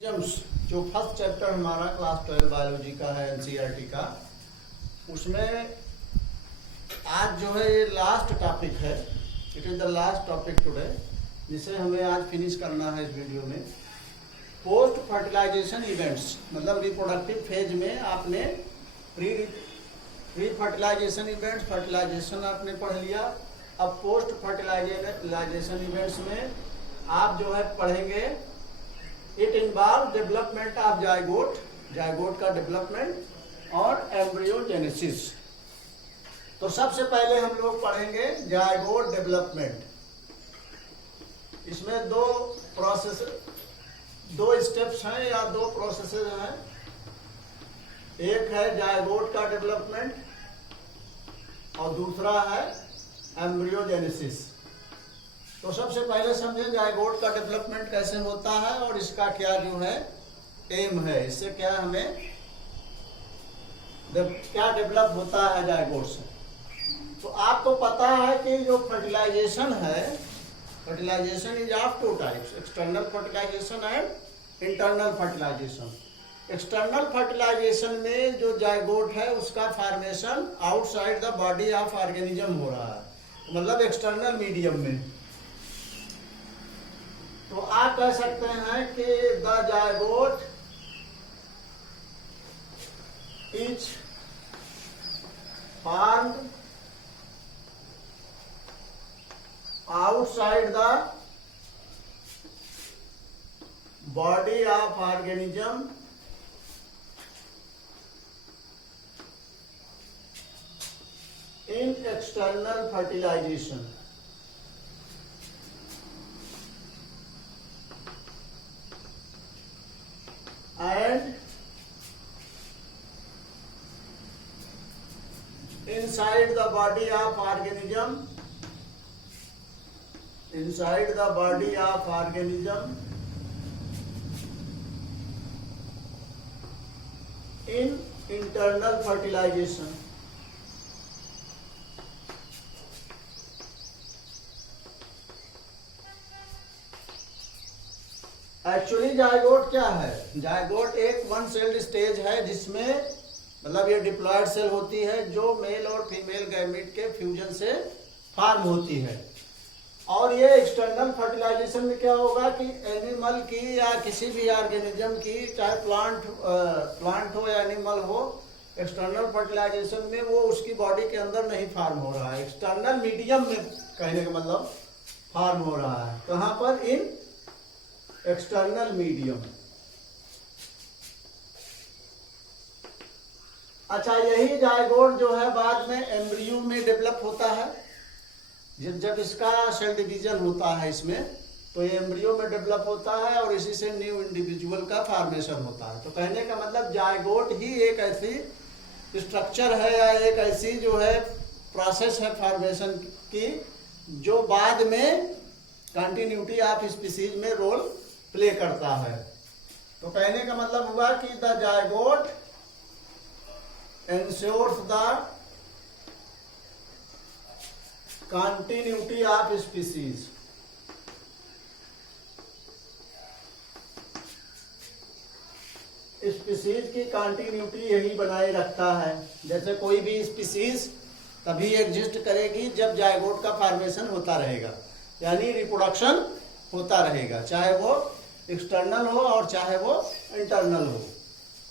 जो first chapter हमारा class 12 biology का है एनसीईआरटी का, उसमें आज जो है ये लास्ट टॉपिक है। It is the last topic today, जिसे हमें आज फिनिश करना है इस वीडियो में। पोस्ट फर्टिलाइजेशन इवेंट्स, मतलब रिप्रोडक्टिव फेज में आपने प्री फर्टिलाइजेशन इवेंट्स, फर्टिलाइजेशन आपने पढ़ लिया। अब पोस्ट फर्टिलाइजेशन इवेंट्स में आप जो है पढ़ेंगे it involve development of zygote का डेवलपमेंट और एम्ब्रियोजेनेसिस। तो सबसे पहले हम लोग पढ़ेंगे जायगोट डेवलपमेंट। इसमें दो स्टेप्स हैं या दो प्रोसेसेस हैं। एक है जायगोट का डेवलपमेंट और दूसरा है एम्ब्रियोजेनेसिस। तो सबसे पहले समझें जायगोट का डेवलपमेंट कैसे होता है और इसका क्या जो है एम है, इससे क्या हमें क्या डेवलप होता है जायगोट से। तो आपको पता है कि जो फर्टिलाइजेशन है, fertilization is of two types, external fertilization and internal fertilization. External fertilization में जो जायगोट है उसका formation outside the body of organism हो रहा है, मतलब एक्सटर्नल मीडियम में। तो आप कह सकते हैं कि the zygote is formed outside the body of organism in external fertilization. And inside the body of organism, in internal fertilization। Actually zygote क्या है? जायगोट एक वन सेल्ड स्टेज है जिसमें मतलब ये डिप्लॉयड सेल होती है जो मेल और फीमेल गैमीट के फ्यूजन से फॉर्म होती है। और ये एक्सटर्नल फर्टिलाइजेशन में क्या होगा कि एनिमल की या किसी भी ऑर्गेनिज्म की, चाहे प्लांट हो या एनिमल हो, एक्सटर्नल फर्टिलाइजेशन में वो उसकी बॉडी के अंदर नहीं फॉर्म हो रहा है, एक्सटर्नल मीडियम में कहने का मतलब फॉर्म हो रहा है। कहाँ पर? इन एक्सटर्नल मीडियम। अच्छा, यही जायगोट जो है बाद में एम्ब्रियो में डेवलप होता है। जब इसका सेल डिवीजन होता है इसमें, तो ये एम्ब्रियो में डेवलप होता है और इसी से न्यू इंडिविजुअल का फॉर्मेशन होता है। तो कहने का मतलब जायगोट ही एक ऐसी स्ट्रक्चर है या एक ऐसी जो है प्रोसेस है फॉर्मेशन की, जो बाद में कंटिन्यूटी ऑफ स्पीसीज में रोल प्ले करता है। तो कहने का मतलब हुआ कि the zygote ensures the continuity of species. Species की कंटिन्यूटी यही बनाए रखता है। जैसे कोई भी स्पीसीज तभी एग्जिस्ट करेगी जब जायगोट का फॉर्मेशन होता रहेगा, यानी रिप्रोडक्शन होता रहेगा, चाहे वो एक्सटर्नल हो और चाहे वो इंटरनल हो।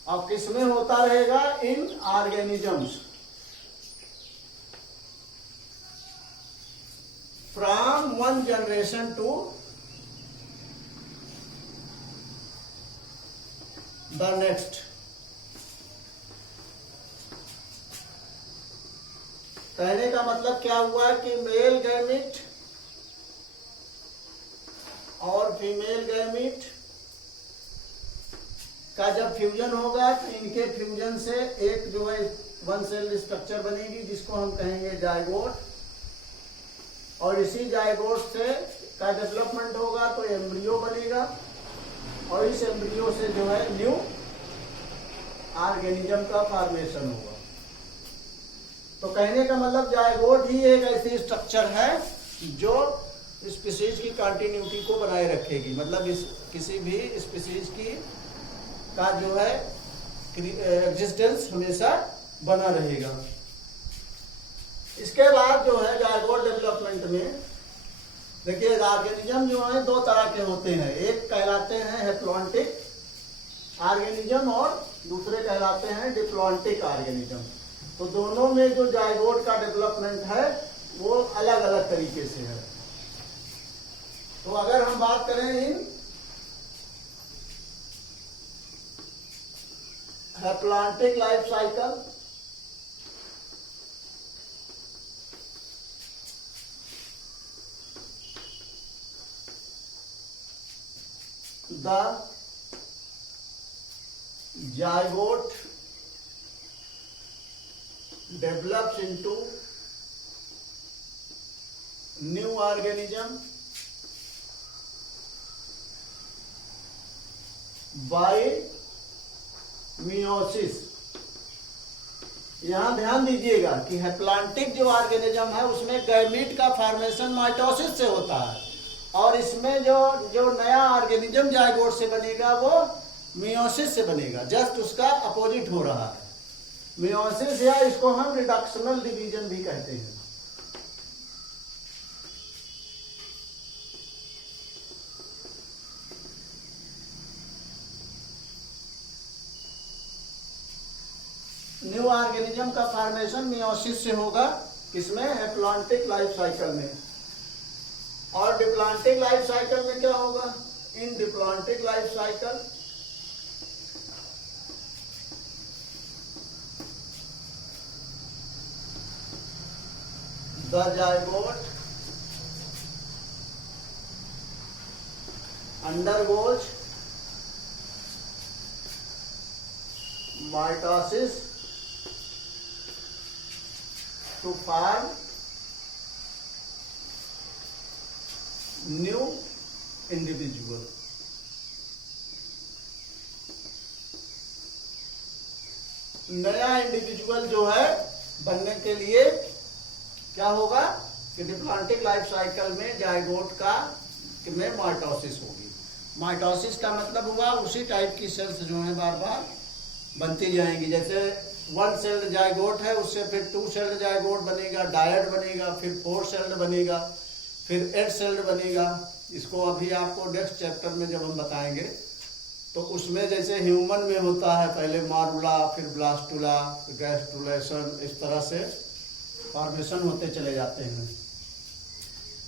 अब किस में होता रहेगा? In organisms. From one generation to the next. कहने का मतलब क्या हुआ कि मेल गैमीट और फीमेल गैमीट का जब फ्यूजन होगा तो इनके फ्यूजन से एक जो है वन सेल स्ट्रक्चर बनेगी जिसको हम कहेंगे जायगोट। और इसी जायगोट से का डेवलपमेंट होगा तो एम्ब्रियो बनेगा और इस एम्ब्रियो से जो है न्यू ऑर्गेनिज्म का फॉर्मेशन होगा। तो कहने का मतलब जायगोट ही एक ऐसी स्ट्रक्चर है जो स्पीसीज की कंटिन्यूटी को बनाए रखेगी, मतलब इस किसी भी स्पीसीज की का जो है एग्जिस्टेंस हमेशा बना रहेगा। इसके बाद जो है जायगोट डेवलपमेंट में देखिए ऑर्गेनिज्म जो है दो तरह के होते हैं, एक कहलाते हैं हैप्लॉन्टिक ऑर्गेनिज्म और दूसरे कहलाते हैं डिप्लॉन्टिक ऑर्गेनिज्म। तो दोनों में जो जायगोट का डेवलपमेंट है वो अलग अलग तरीके से है। तो अगर हम बात करें in haplontic life cycle, the zygote develops into new organism by meiosis। यहां ध्यान दीजिएगा कि हैप्लॉन्टिक जो ऑर्गेनिज्म है उसमें गैमीट का फॉर्मेशन माइटोसिस से होता है, और इसमें जो नया ऑर्गेनिज्म जायगोट से बनेगा वो मियोसिस से बनेगा। जस्ट उसका अपोजिट हो रहा है। मियोसिस या इसको हम रिडक्शनल डिवीजन भी कहते हैं। न्यू ऑर्गेनिज्म का फॉर्मेशन मियोसिस से होगा, किसमें? हैप्लॉन्टिक लाइफ साइकिल में। और डिप्लॉन्टिक लाइफ साइकिल में क्या होगा? In diplontic life cycle the zygote undergoes mitosis to form new individual. नया इंडिविजुअल जो है बनने के लिए क्या होगा कि डिप्लॉन्टिक लाइफ साइकिल में जायगोट का में माइटोसिस होगी। माइटोसिस का मतलब हुआ उसी टाइप की सेल्स जो है बार बार बनती जाएंगी। जैसे वन सेल्ड जायगोट है, उससे फिर टू सेल्ड जायगोट बनेगा, डायड बनेगा, फिर फोर सेल्ड बनेगा, फिर 8 सेल्ड बनेगा। इसको अभी आपको नेक्स्ट चैप्टर में जब हम बताएंगे तो उसमें जैसे ह्यूमन में होता है पहले मारुला, फिर ब्लास्टुला, गैस्ट्रुलेशन, इस तरह से फॉर्मेशन होते चले जाते हैं।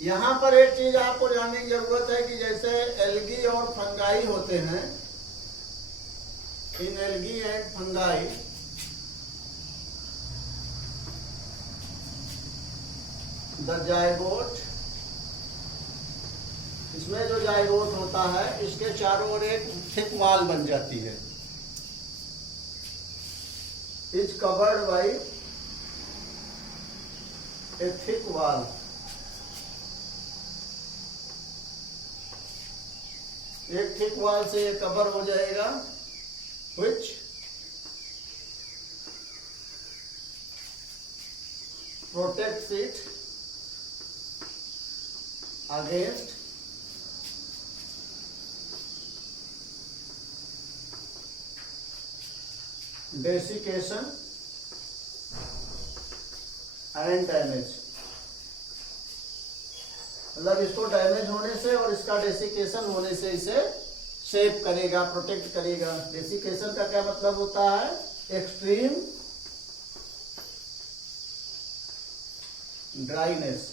यहाँ पर एक चीज आपको जानने की जरूरत है कि जैसे एल्गी और फंगाई होते हैं, in algae and fungi the zygote, इसमें जो जायगोट होता है इसके चारों ओर एक थिक वॉल बन जाती है। Is covered by A thick wall. एक थिक वॉल से ये कवर हो जाएगा, which protects it against desiccation and damage। मतलब इसको डैमेज होने से और इसका डेसिकेशन होने से इसे सेव करेगा, प्रोटेक्ट करेगा। डेसिकेशन का क्या मतलब होता है? Extreme dryness,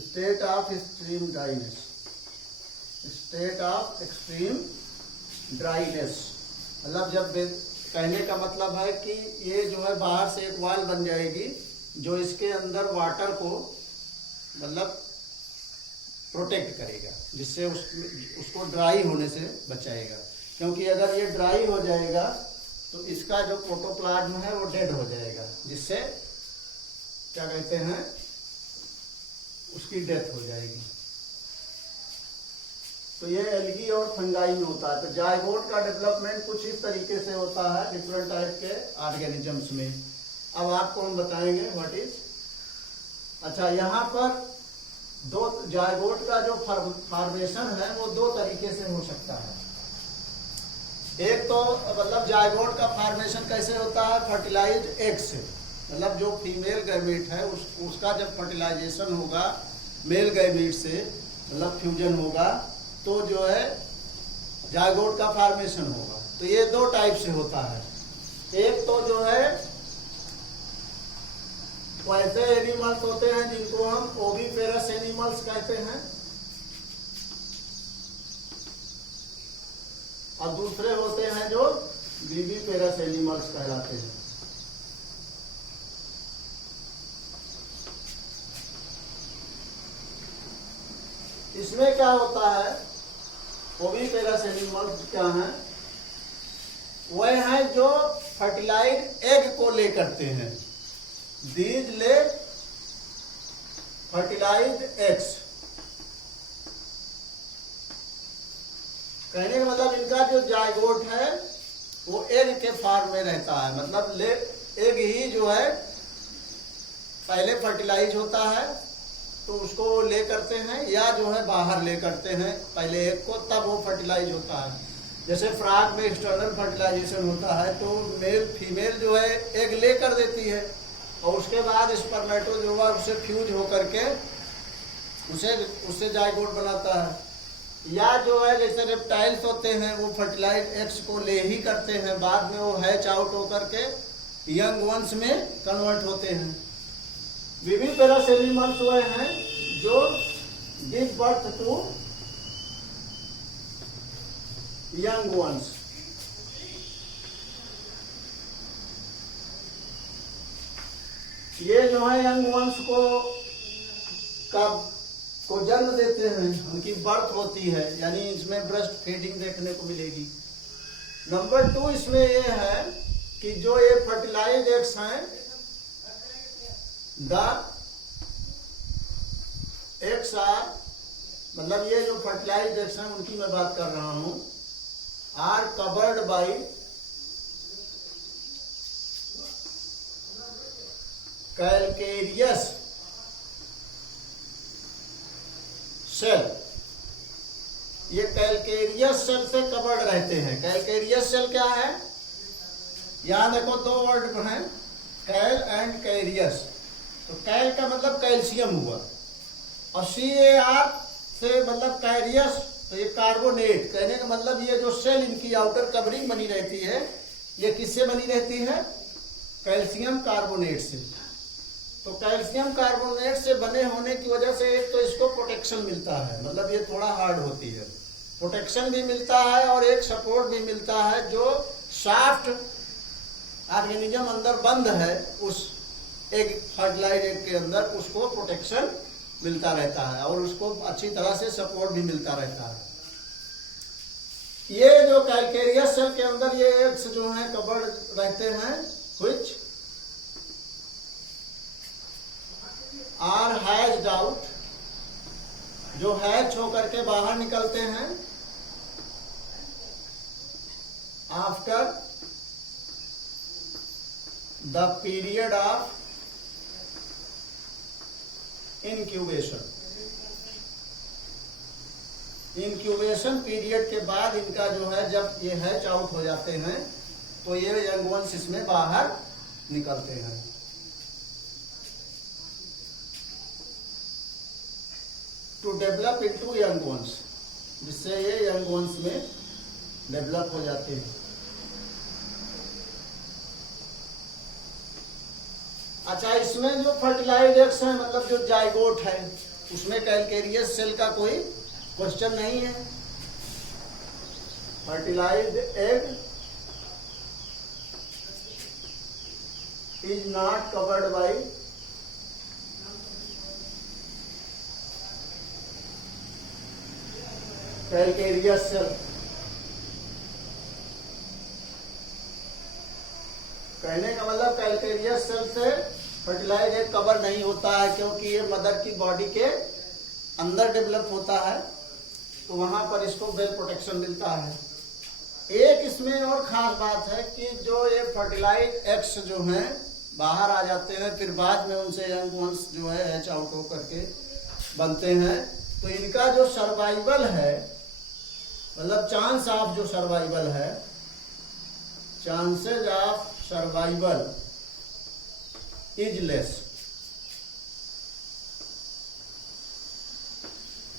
state of extreme dryness, state of extreme dryness. मतलब जब कहने का मतलब है कि ये जो है बाहर से एक वॉल बन जाएगी जो इसके अंदर वाटर को मतलब प्रोटेक्ट करेगा, जिससे उसको ड्राई होने से बचाएगा। क्योंकि अगर ये ड्राई हो जाएगा तो इसका जो प्रोटोप्लाज्म है वो डेड हो जाएगा, जिससे क्या कहते हैं, उसकी डेथ हो जाएगी। तो ये एल्गी और फंगाई में होता है। तो जायगोट का डेवलपमेंट कुछ इस तरीके से होता है डिफरेंट टाइप के ऑर्गेनिजम्स में। अब आपको हम बताएंगे व्हाट इज अच्छा, यहाँ पर दो जायगोट का जो फॉर्मेशन है वो दो तरीके से हो सकता है। एक तो मतलब जायगोट का फॉर्मेशन कैसे होता है, फर्टिलाइज एग से, मतलब जो फीमेल गैमीट है उसका जब फर्टिलाइजेशन होगा मेल गैमीट से, मतलब फ्यूजन होगा, तो जो है जायगोट का फॉर्मेशन होगा। तो ये दो टाइप से होता है। एक तो जो है वैसे एनिमल्स होते हैं जिनको हम ओविपेरस एनिमल्स कहते हैं, और दूसरे होते हैं जो विविपेरस एनिमल्स कहलाते हैं। इसमें क्या होता है, ओविपेरस एनिमल्स क्या हैं, वह हैं जो फर्टिलाइज एग को ले करते हैं। These lay fertilized eggs। कहने का मतलब इनका जो जायगोट है वो एग के फॉर्म में रहता है, मतलब एग ही जो है पहले फर्टिलाइज होता है तो उसको वो ले करते हैं, या जो है बाहर ले करते हैं पहले एग को, तब वो फर्टिलाइज होता है। जैसे फ्रॉग में एक्सटर्नल फर्टिलाइजेशन होता है तो मेल फीमेल जो है एग ले कर देती है, और उसके बाद स्पर्मेटोजोआ उससे फ्यूज होकर के उससे जायगोट बनाता है। या जो है जैसे रेप्टाइल्स होते हैं वो फर्टिलाइज एग्स को ले ही करते हैं, बाद में वो हैच आउट होकर के यंग वंस में कन्वर्ट होते हैं। विविपेरस एनिमल्स वो हैं जो give birth to young ones. ये जो है यंग वंश को जन्म देते हैं, उनकी बर्थ होती है, यानी इसमें ब्रेस्ट फीडिंग देखने को मिलेगी। नंबर 2 इसमें ये है कि जो ये फर्टिलाइज एग्स हैं, द एग्स आर, मतलब ये जो फर्टिलाइज एग्स हैं उनकी मैं बात कर रहा हूं, are covered by calcareous shell. ये कैलकेरियस सेल से कवर्ड रहते हैं। कैलकेरियस सेल क्या है, यहां देखो दो वर्ड हैं, कैल एंड कैरियस। तो कैल का मतलब कैल्शियम हुआ, और CAR से मतलब कैरियस, तो ये कार्बोनेट। कहने का मतलब ये जो सेल इनकी आउटर कवरिंग बनी रहती है, ये किससे बनी रहती है, कैल्शियम कार्बोनेट से। तो कैल्शियम कार्बोनेट से बने होने की वजह से एक तो इसको प्रोटेक्शन मिलता है, मतलब ये थोड़ा हार्ड होती है, प्रोटेक्शन भी मिलता है और एक सपोर्ट भी मिलता है। जो सॉफ्ट ऑर्गेनिज्म अंदर बंद है उस एक फर्टिलाइज एग के अंदर, उसको प्रोटेक्शन मिलता रहता है और उसको अच्छी तरह से सपोर्ट भी मिलता रहता है। ये जो कैलकेरियस सेल के अंदर ये एग्स जो हैं कवर्ड रहते हैं, व्हिच आर हैच्ड आउट, जो हैच होकर के बाहर निकलते हैं after the period of incubation. Incubation period के बाद इनका जो है, जब ये हैच आउट हो जाते हैं तो ये यंग वंस इसमें बाहर निकलते हैं। To develop into young ones, जिससे ये यंग वंस में डेवलप हो जाते हैं। अच्छा, इसमें जो फर्टिलाइज एग्स हैं, मतलब जो जाइगोट है, उसमें कैलकेरियस सेल का कोई क्वेश्चन नहीं है। Fertilized egg is not covered by calcareous shell. कहने का मतलब कैलकेरियस सेल से फर्टिलाइज एग कवर नहीं होता है, क्योंकि ये मदर की बॉडी के अंदर डेवलप होता है, तो वहां पर इसको वेल प्रोटेक्शन मिलता है। एक इसमें और खास बात है कि जो ये फर्टिलाइज एग्स जो हैं बाहर आ जाते हैं, फिर बाद में उनसे यंग वंस जो है हैच आउट हो करके बनते हैं। तो इनका जो सर्वाइवल है, मतलब चांस ऑफ जो सर्वाइवल है, chances of survival is less,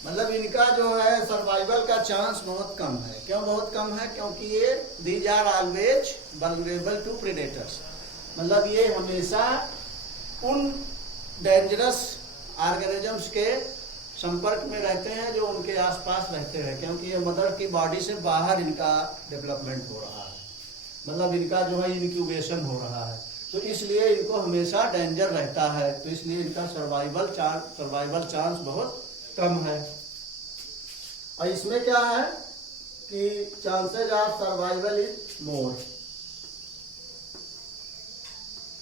मतलब इनका जो है सर्वाइवल का चांस बहुत कम है। क्यों बहुत कम है? क्योंकि ये these are always vulnerable to predators, मतलब ये हमेशा उन डेंजरस ऑर्गेनिजम्स के संपर्क में रहते हैं जो उनके आसपास रहते हैं, क्योंकि ये मदर की बॉडी से बाहर इनका डेवलपमेंट हो रहा है, मतलब इनका जो है इंक्यूबेशन हो रहा है, तो इसलिए इनको हमेशा डेंजर रहता है, तो इसलिए इनका सर्वाइवल चांस बहुत कम है। और इसमें क्या है कि chances of survival is more,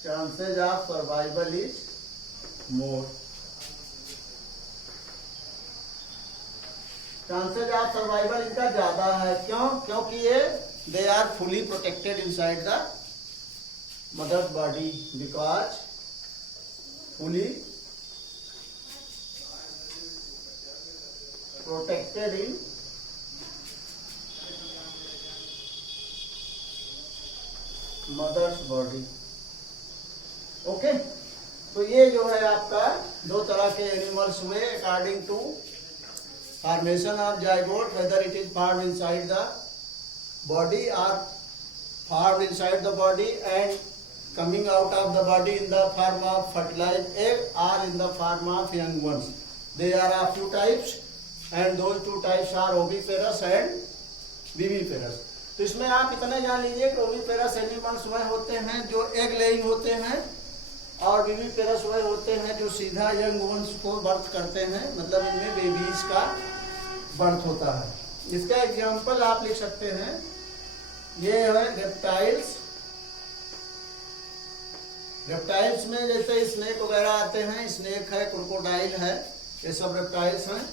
chances of survival is more, chances of survival इनका ज्यादा है। क्यों? क्योंकि ये they are fully protected inside the mother's body, because fully protected in mother's body. Okay, तो ये जो है आपका दो तरह के एनिमल्स हुए according to formation of zygote, whether it is formed inside the body or formed inside the body and coming out of the body in the form of fertilized egg or in the form of young ones. There are a few types and those two types are oviparous and viviparous. तो इसमें आप इतना जान लीजिए कि oviparous animals वह होते हैं जो एग लेइंग होते हैं और विविपेरस वह होते हैं जो सीधा यंग वंस को बर्थ करते हैं, मतलब इनमें बेबीज का बर्थ होता है। इसका एग्जाम्पल आप लिख सकते हैं, ये है रेप्टाइल्स। रेप्टाइल्स में जैसे स्नेक वगैरह आते हैं, स्नेक है, क्रोकोडाइल है, ये सब रेप्टाइल्स हैं,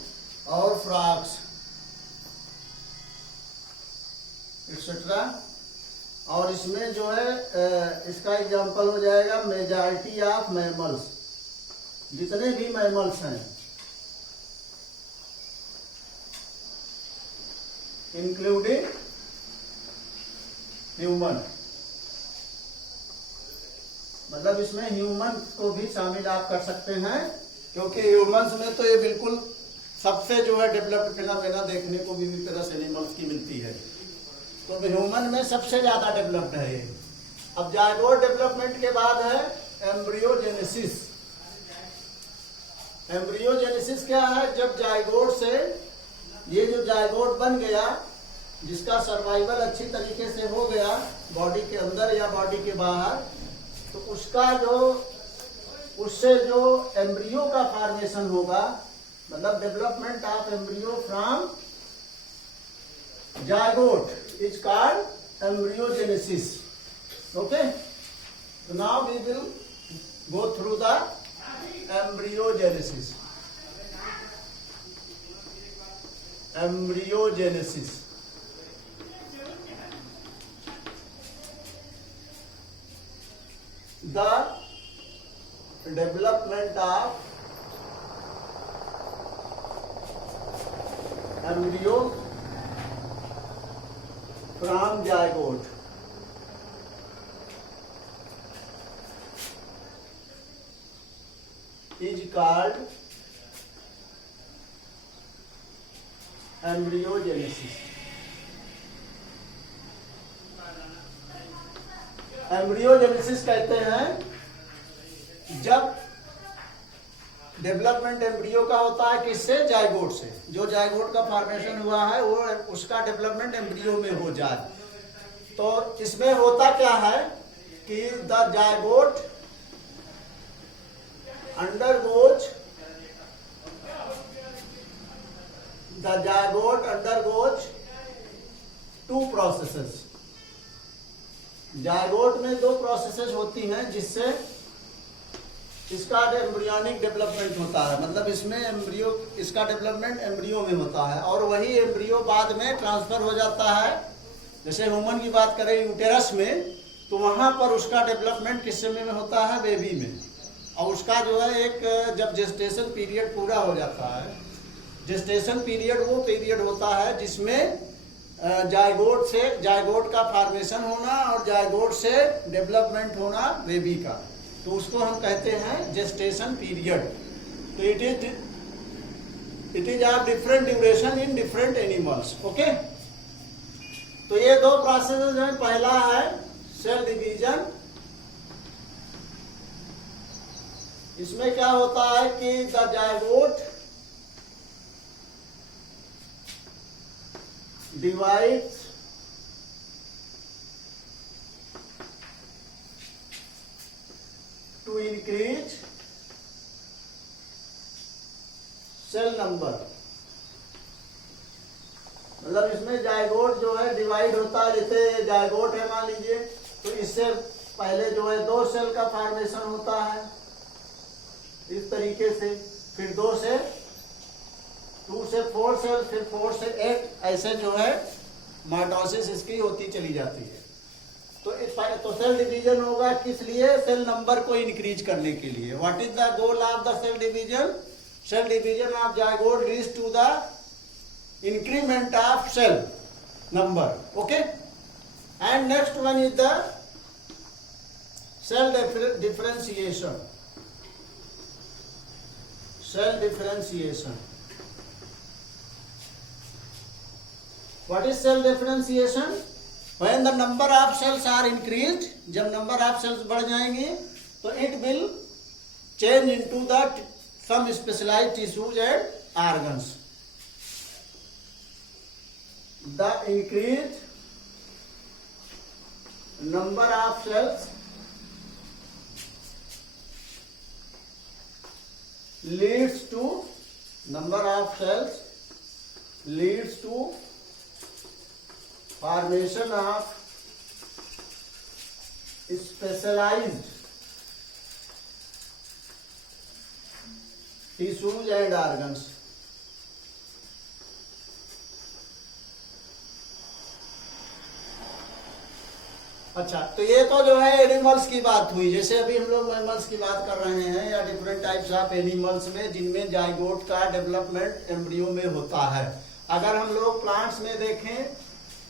और फ्रॉग्स एक्सेट्रा। और इसमें जो है इसका एग्जाम्पल हो जाएगा मेजॉरिटी ऑफ मैमल्स, जितने भी मैमल्स हैं इंक्लूडिंग ह्यूमन, मतलब इसमें ह्यूमन को भी शामिल आप कर सकते हैं, क्योंकि ह्यूमंस में तो ये बिल्कुल सबसे जो है डेवलप्ड फिनोमेना देखने को विविपेरस एनिमल्स की मिलती है, तो ह्यूमन में सबसे ज्यादा डेवलप्ड है ये। अब जायगोट डेवलपमेंट के बाद है एम्ब्रियोजेनेसिस। एम्ब्रियोजेनेसिस क्या है? जब जायगोट से ये जो जायगोट बन गया, जिसका सर्वाइवल अच्छी तरीके से हो गया बॉडी के अंदर या बॉडी के बाहर, तो उसका जो उससे जो एम्ब्रियो का फॉर्मेशन होगा, मतलब development of embryo from zygote is called embryogenesis. Okay, so now we will go through the embryogenesis. Embryogenesis. The development of embryo from zygote is called embryogenesis. Embryogenesis कहते हैं जब डेवलपमेंट एम्ब्रियो का होता है किससे? Zygote से। जो zygote का फॉर्मेशन हुआ है वो उसका डेवलपमेंट एम्ब्रियो में हो जाए, तो इसमें होता क्या है कि the zygote undergoes two processes. Zygote में दो प्रोसेसेस होती हैं जिससे इसका एम्ब्रियोनिक डेवलपमेंट होता है, मतलब इसमें एम्ब्रियो इसका डेवलपमेंट एम्ब्रियो में होता है और वही एम्ब्रियो बाद में ट्रांसफर हो जाता है। जैसे ह्यूमन की बात करें यूटेरस में, तो वहां पर उसका डेवलपमेंट किस समय में होता है? बेबी में। और उसका जो है एक जब जेस्टेशन पीरियड पूरा हो जाता है, जेस्टेशन पीरियड वो पीरियड होता है जिसमें जायगोट का फॉर्मेशन होना और जायगोट से डेवलपमेंट होना बेबी का, तो उसको हम कहते हैं जेस्टेशन पीरियड। तो it is of different duration in different animals. Okay, तो ये दो प्रोसेस हैं। पहला है सेल डिवीजन। इसमें क्या होता है कि the zygote divides to increase cell number. मतलब इसमें जायगोट जो है डिवाइड होता है, जैसे जायगोट है मान लीजिए, तो इससे पहले जो है 2 सेल का फॉर्मेशन होता है इस तरीके से, फिर 2 से 2 से 4 सेल, फिर 4 से 8, ऐसे जो है माइटोसिस इसकी होती चली जाती है। तो सेल डिवीजन होगा किस लिए? सेल नंबर को इंक्रीज करने के लिए। What is the goal of the cell division? Cell division of zygote leads to the increment of cell number. Okay, and next one is the cell differentiation. Cell differentiation. What is cell differentiation? When the number of cells are increased, जब number of cells बढ़ जाएंगे तो it will change into the some specialized tissues and organs. The increased number of cells leads to formation of specialized tissues and organs. अच्छा, तो ये तो जो है एनिमल्स की बात हुई। जैसे अभी हम लोग मैमल्स की बात कर रहे हैं या डिफरेंट टाइप्स ऑफ एनिमल्स में जिनमें जायगोट का डेवलपमेंट एम्ब्रियो में होता है। अगर हम लोग प्लांट्स में देखें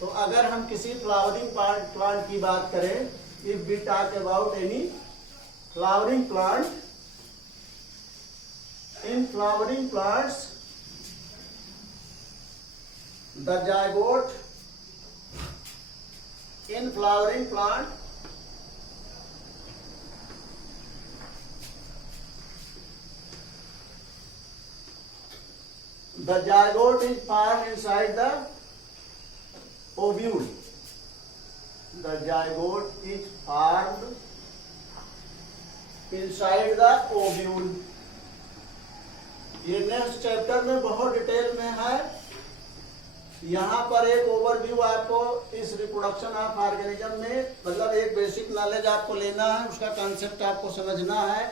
तो अगर हम किसी फ्लावरिंग प्लांट की बात करें, if we talk about any flowering plant, in flowering plants the zygote in flowering plant the zygote is formed inside the ovule. The zygote is formed inside the ovule. ये next chapter में बहुत detail में है। यहाँ पर एक overview आपको इस रिप्रोडक्शन ऑफ ऑर्गेनिज्म में, मतलब एक बेसिक नॉलेज आपको लेना है, उसका कॉन्सेप्ट आपको समझना है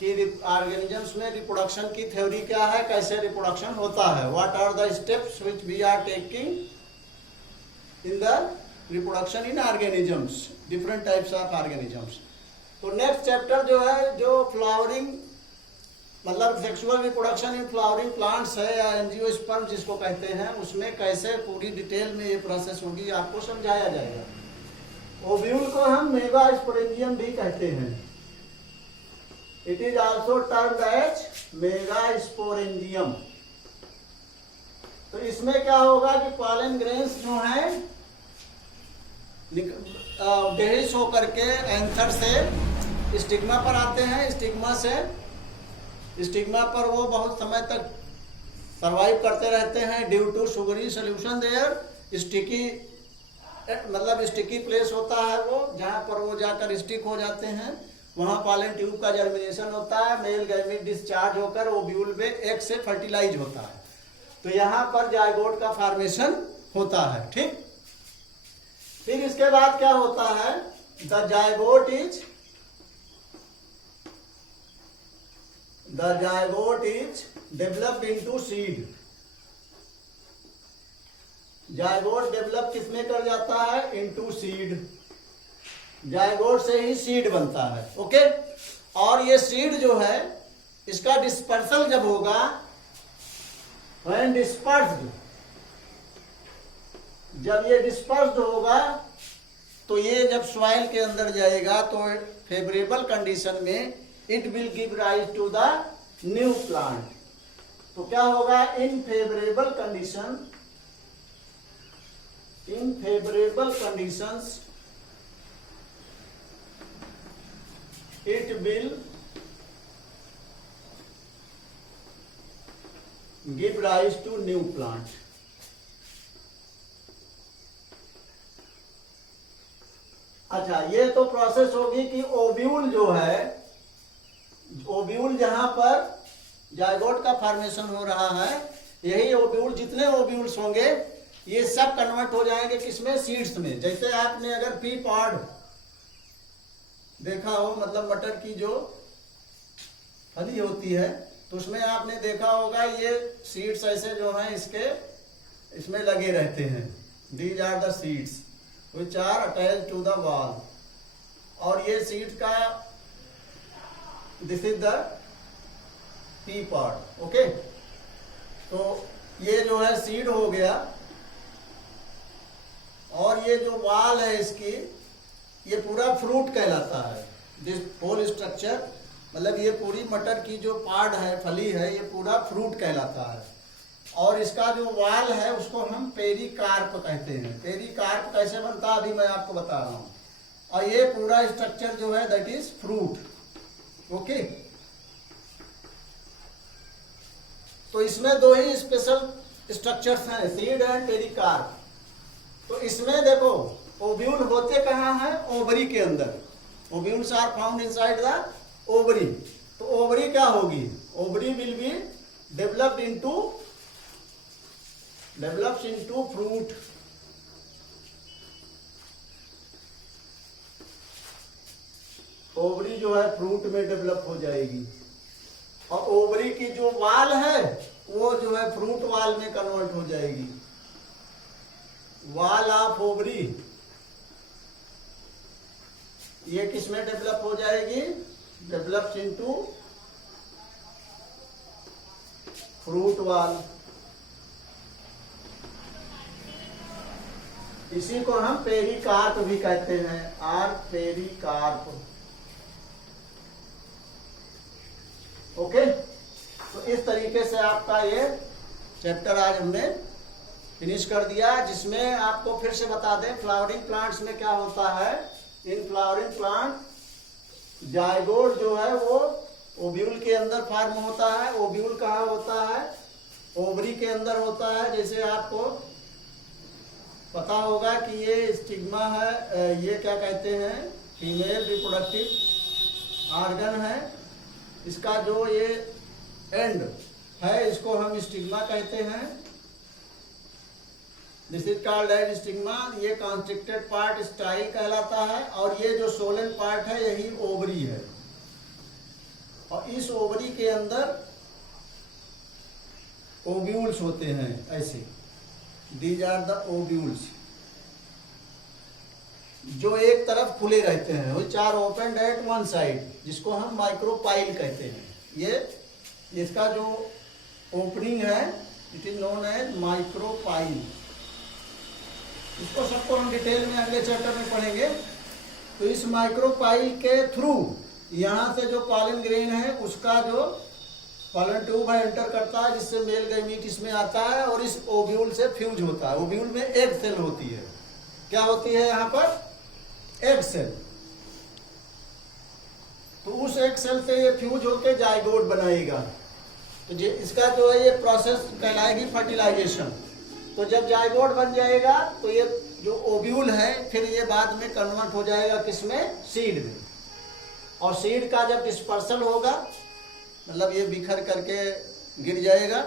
कि ऑर्गेनिजम्स में रिप्रोडक्शन की थ्योरी क्या है, कैसे रिप्रोडक्शन होता है, what are the steps which we are taking in the reproduction in organisms, different types of organisms. तो नेक्स्ट चैप्टर जो है, जो फ्लावरिंग मतलब sexual reproduction in flowering plants है या एंजियोस्पर्म जिसको कहते हैं, उसमें कैसे पूरी डिटेल में ये प्रोसेस होगी आपको समझाया जाएगा। ओव्यूल को हम मेगास्पोरेंजियम भी कहते हैं। It is also termed as megasporangium. तो इसमें क्या होगा कि पॉलन ग्रेन्स जो हैं डेहिस होकर के एंथर से स्टिग्मा पर आते हैं। स्टिग्मा पर वो बहुत समय तक सरवाइव करते रहते हैं due to sugary solution there. Sticky मतलब स्टिकी प्लेस होता है वो, जहाँ पर वो जाकर स्टिक हो जाते हैं, वहाँ पॉलन ट्यूब का जर्मिनेशन होता है, मेल गैमीट डिस्चार्ज होकर ओव्यूल में एग से फर्टिलाइज होता है। तो यहाँ पर जायगोट का फॉर्मेशन होता है। ठीक, फिर इसके बाद क्या होता है, the zygote is developed into seed. Zygote develop किसमें कर जाता है, इनटू सीड। जायगोट से ही सीड बनता है। ओके, और ये सीड जो है इसका डिस्पर्सल जब होगा, व्हेन डिस्पर्स्ड, जब ये डिस्पर्स्ड होगा तो ये जब सॉइल के अंदर जाएगा तो फेवरेबल कंडीशन में it will give rise to the new plant. तो क्या होगा, in favourable conditions it will give rise to new plant। अच्छा, ये तो प्रोसेस होगी कि ओव्यूल जो है, ओव्यूल जहां पर जायगोट का फॉर्मेशन हो रहा है, यही ओव्यूल, जितने ओव्यूल्स होंगे ये सब कन्वर्ट हो जाएंगे किसमें, सीड्स में। जैसे आपने अगर पी पॉड देखा हो, मतलब मटर की जो फली होती है, तो उसमें आपने देखा होगा ये सीड्स ऐसे जो हैं इसमें लगे रहते हैं। These are the seeds which are attached to the wall. और ये सीड्स का, this is the pea pod. Okay, तो ये जो है सीड हो गया, और ये जो वॉल है इसकी, ये पूरा फ्रूट कहलाता है। दिस होल स्ट्रक्चर, मतलब ये पूरी मटर की जो पार्ट है, फली है, ये पूरा फ्रूट कहलाता है। और इसका जो वाल है उसको हम पेरिकार्प कहते हैं। पेरिकार्प कैसे बनता है अभी मैं आपको बता रहा हूँ। और ये पूरा स्ट्रक्चर जो है दैट इज फ्रूट। ओके, तो इसमें दो ही स्पेशल स्ट्रक्चर्स हैं, सीड एंड पेरिकार्प। तो इसमें देखो ओव्यूल होते कहाँ हैं, ओवरी के अंदर। Ovules are found inside the ovary. तो ओवरी क्या होगी, ovary will be developed into fruit. Ovary जो है फ्रूट में डेवलप हो जाएगी, और ओवरी की जो वाल है वो जो है फ्रूट वाल में कन्वर्ट हो जाएगी। वाल ऑफ ओवरी ये किस में डेवलप हो जाएगी, डेवलप्स इनटू फ्रूट वाल। इसी को हम पेरिकार्प भी कहते हैं, आर पेरिकार्प। ओके, तो इस तरीके से आपका ये चैप्टर आज हमने फिनिश कर दिया, जिसमें आपको फिर से बता दें फ्लावरिंग प्लांट्स में क्या होता है। इन फ्लावरिंग प्लांट जायगोट जो है वो ओव्यूल के अंदर फॉर्म होता है। ओव्यूल कहाँ होता है, ओवरी के अंदर होता है। जैसे आपको पता होगा कि ये स्टिग्मा है, ये क्या कहते हैं, फीमेल रिप्रोडक्टिव ऑर्गन है। इसका जो ये एंड है इसको हम स्टिग्मा कहते हैं। This is called as stigma. ये कॉन्स्ट्रिक्टेड पार्ट स्टाइल कहलाता है, और ये जो सोलन पार्ट है यही ओवरी है। और इस ओवरी के अंदर ओव्यूल्स होते हैं ऐसे, दीज आर द ओव्यूल्स, जो एक तरफ खुले रहते हैं, वो चार ओपन एट वन साइड, जिसको हम माइक्रोपाइल कहते हैं। ये इसका जो ओपनिंग है it is known as micropyle. इसको सबको हम डिटेल में अगले चैप्टर में पढ़ेंगे। तो इस माइक्रोपाइल के थ्रू यहाँ से जो पॉलन ग्रेन है उसका जो पॉलन ट्यूब है एंटर करता है, जिससे मेल गैमीट इसमें आता है और इस ओव्यूल से फ्यूज होता है। ओव्यूल में एग सेल होती है। क्या होती है यहाँ पर, एग सेल। तो उस एग सेल से ये फ्यूज होकर जायगोट बनाएगा। तो इसका जो है ये प्रोसेस कहलाएगी फर्टिलाइजेशन। तो जब जायगोट बन जाएगा तो ये जो ओव्यूल है फिर ये बाद में कन्वर्ट हो जाएगा किसमें, सीड में। और सीड का जब डिस्पर्सल होगा, मतलब ये बिखर करके गिर जाएगा,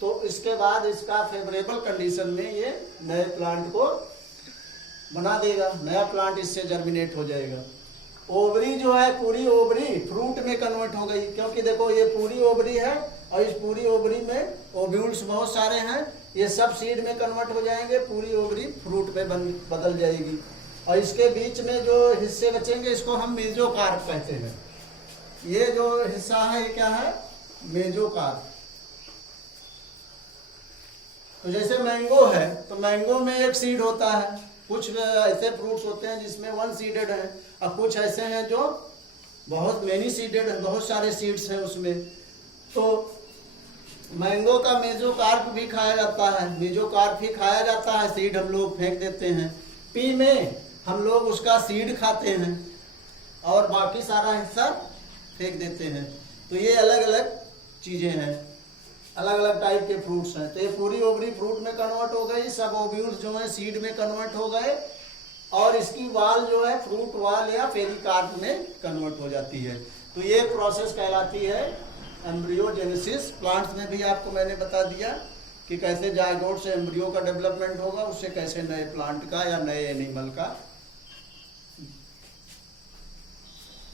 तो इसके बाद इसका फेवरेबल कंडीशन में ये नए प्लांट को बना देगा। नया प्लांट इससे जर्मिनेट हो जाएगा। ओवरी जो है पूरी ओवरी फ्रूट में कन्वर्ट हो गई, क्योंकि देखो ये पूरी ओवरी है और इस पूरी ओवरी में ओव्यूल्स बहुत सारे हैं। ये सब सीड में कन्वर्ट हो जाएंगे, पूरी ओवरी फ्रूट में बदल जाएगी। और इसके बीच में जो हिस्से बचेंगे इसको हम मेजोकार्प कहते हैं। ये जो हिस्सा है ये क्या है? मेजोकार्प। तो जैसे मैंगो है तो मैंगो में एक सीड होता है, कुछ ऐसे फ्रूट्स होते हैं जिसमें वन सीडेड है, और कुछ ऐसे हैं जो बहुत मेनी सीडेड है, बहुत सारे सीड्स हैं उसमें। तो मैंगो का मेजोकार्प भी खाया जाता है, मेजोकार्प ही खाया जाता है, सीड हम लोग फेंक देते हैं। पी में हम लोग उसका सीड खाते हैं और बाकी सारा हिस्सा फेंक देते हैं। तो ये अलग अलग चीजें हैं, अलग अलग टाइप के फ्रूट्स हैं। तो ये पूरी ओवरी फ्रूट में कन्वर्ट हो गई, सब ओव्यूल्स जो है सीड में कन्वर्ट हो गए, और इसकी वाल जो है फ्रूट वाल या पेरिकार्प में कन्वर्ट हो जाती है। तो ये प्रोसेस कहलाती है एम्ब्रियोजेनेसिस। प्लांट्स में भी आपको मैंने बता दिया कि कैसे जायगोट से एम्ब्रियो का डेवलपमेंट होगा, उससे कैसे नए प्लांट का या नए एनिमल का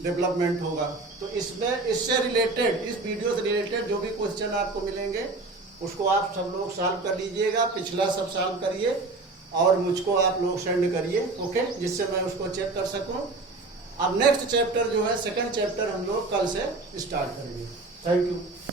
डेवलपमेंट होगा। तो इसमें इससे रिलेटेड, इस वीडियो से रिलेटेड जो भी क्वेश्चन आपको मिलेंगे उसको आप सब लोग सॉल्व कर लीजिएगा। पिछला सब सॉल्व करिए और मुझको आप लोग सेंड करिए, ओके, जिससे मैं उसको चेक कर सकूं। अब नेक्स्ट चैप्टर जो है, सेकंड चैप्टर हम लोग कल से स्टार्ट करेंगे। Thank you.